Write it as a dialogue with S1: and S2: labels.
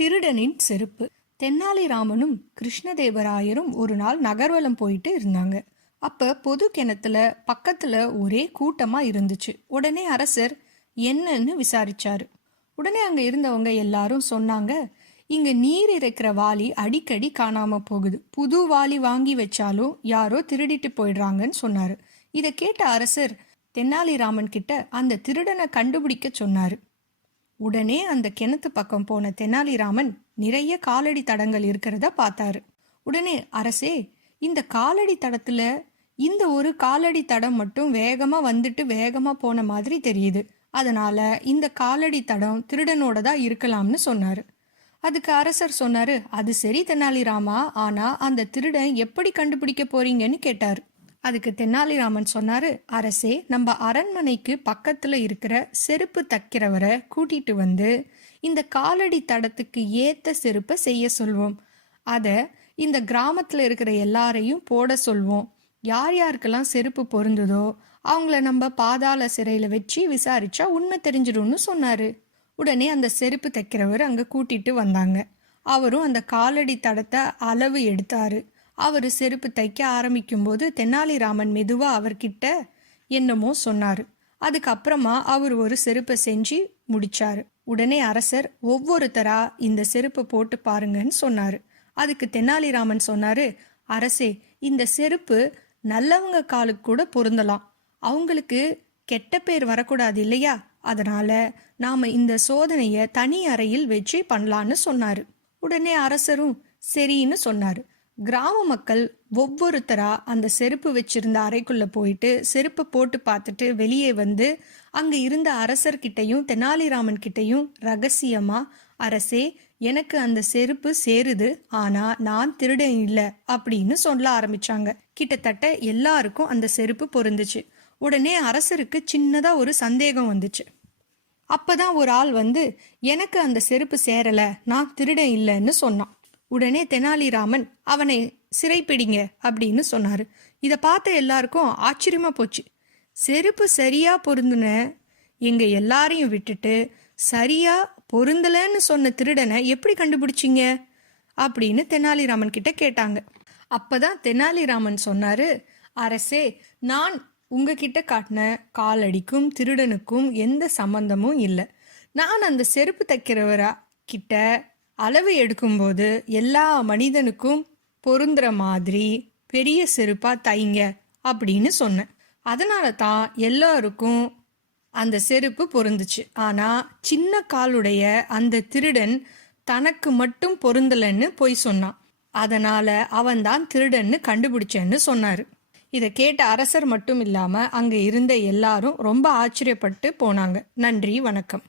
S1: திருடனின் செருப்பு. தென்னாலிராமனும் கிருஷ்ணதேவராயரும் ஒரு நாள் நகர்வலம் போயிட்டு இருந்தாங்க. அப்ப பொது கிணத்துல பக்கத்துல ஒரே கூட்டமா இருந்துச்சு. உடனே அரசர் என்னன்னு விசாரிச்சாரு. உடனே அங்க இருந்தவங்க எல்லாரும் சொன்னாங்க இங்க நீர் இறைக்கிற வாளி அடிக்கடி காணாம போகுது. புது வாளி வாங்கி வச்சாலும் யாரோ திருடிட்டு போயிடுறாங்கன்னு சொன்னாரு. இதை கேட்ட அரசர் தென்னாலிராமன் கிட்ட அந்த திருடனை கண்டுபிடிக்க சொன்னாரு. உடனே அந்த கிணத்து பக்கம் போன தெனாலிராமன் நிறைய காலடி தடங்கள் இருக்கிறத பார்த்தாரு. உடனே அரசே இந்த காலடி தடத்துல இந்த ஒரு காலடி தடம் மட்டும் வேகமா வந்துட்டு வேகமா போன மாதிரி தெரியுது. அதனால இந்த காலடி தடம் திருடனோட தான் இருக்கலாம்னு சொன்னாரு. அதுக்கு அரசர் சொன்னாரு அது சரி தெனாலிராமா ஆனா அந்த திருடன் எப்படி கண்டுபிடிக்க போறீங்கன்னு கேட்டாரு. அதுக்கு தெனாலிராமன் சொன்னாரு அரசே நம்ம அரண்மனைக்கு பக்கத்துல இருக்கிற செருப்பு தைக்கிறவரை கூட்டிட்டு வந்து இந்த காலடி தடத்துக்கு ஏத்த செருப்பை செய்ய சொல்வோம். அத இந்த கிராமத்துல இருக்கிற எல்லாரையும் போட சொல்வோம். யார் யாருக்கெல்லாம் செருப்பு பொருந்துதோ அவங்கள நம்ம பாதாள சிறையில வச்சு விசாரிச்சா உண்மை தெரிஞ்சிடும்னு சொன்னாரு. உடனே அந்த செருப்பு தைக்கிறவர் அங்க கூட்டிட்டு வந்தாங்க. அவரும் அந்த காலடி தடத்தை அளவு எடுத்தாரு. அவர் செருப்பு தைக்க ஆரம்பிக்கும்போது தெனாலிராமன் மெதுவாக அவர்கிட்ட என்னமோ சொன்னார். அதுக்கப்புறமா அவர் ஒரு செருப்பை செஞ்சு முடிச்சார். உடனே அரசர் ஒவ்வொருத்தரா இந்த செருப்பை போட்டு பாருங்கன்னு சொன்னார். அதுக்கு தெனாலிராமன் சொன்னார் அரசே இந்த செருப்பு நல்லவங்க காலுக்கு கூட பொருந்தலாம். அவங்களுக்கு கெட்ட பேர் வரக்கூடாது இல்லையா? அதனால நாம இந்த சோதனையை தனி அறையில் வச்சு பண்ணலான்னு சொன்னாரு. உடனே அரசரும் சரின்னு சொன்னாரு. கிராம மக்கள் ஒவ்வொருத்தரா அந்த செருப்பு வச்சிருந்த அறைக்குள்ள போயிட்டு செருப்பை போட்டு பார்த்துட்டு வெளியே வந்து அங்க இருந்த அரசர்கிட்டையும் தெனாலிராமன் கிட்டையும் ரகசியமா அரசே எனக்கு அந்த செருப்பு சேருது ஆனா நான் திருடன் இல்ல அப்படின்னு சொல்ல ஆரம்பிச்சாங்க. கிட்டத்தட்ட எல்லாருக்கும் அந்த செருப்பு பொருந்துச்சு. உடனே அரசருக்கு சின்னதா ஒரு சந்தேகம் வந்துச்சு. அப்பதான் ஒரு ஆள் வந்து எனக்கு அந்த செருப்பு சேரல நான் திருடன் இல்லைன்னு சொன்னான். உடனே தெனாலிராமன் அவனை சிறைப்பிடிங்க அப்படின்னு சொன்னாரு. இதை பார்த்த எல்லாருக்கும் ஆச்சரியமா போச்சு. செருப்பு சரியா பொருந்துன எங்க எல்லாரையும் விட்டுட்டு சரியா பொருந்தலன்னு சொன்ன திருடனை எப்படி கண்டுபிடிச்சிங்க? அப்படின்னு தெனாலிராமன் கிட்ட கேட்டாங்க. அப்பதான் தெனாலிராமன் சொன்னாரு அரசே நான் உங்ககிட்ட காட்டின காலடிக்கும் திருடனுக்கும் எந்த சம்பந்தமும் இல்லை. நான் அந்த செருப்பு தைக்கிறவரா கிட்ட அளவு எடுக்கும்போது எல்லா மனிதனுக்கும் பொருந்துற மாதிரி பெரிய செருப்பாக தைங்க அப்படின்னு சொன்னேன். அதனால தான் எல்லாருக்கும் அந்த செருப்பு பொருந்துச்சு. ஆனால் சின்ன காலுடைய அந்த திருடன் தனக்கு மட்டும் பொருந்தலன்னு போய் சொன்னான். அதனால அவன்தான் திருடன்னு கண்டுபிடிச்சேன்னு சொன்னார். இதை கேட்ட அரசர் மட்டும் இல்லாமல் அங்கே இருந்த எல்லாரும் ரொம்ப ஆச்சரியப்பட்டு போனாங்க. நன்றி வணக்கம்.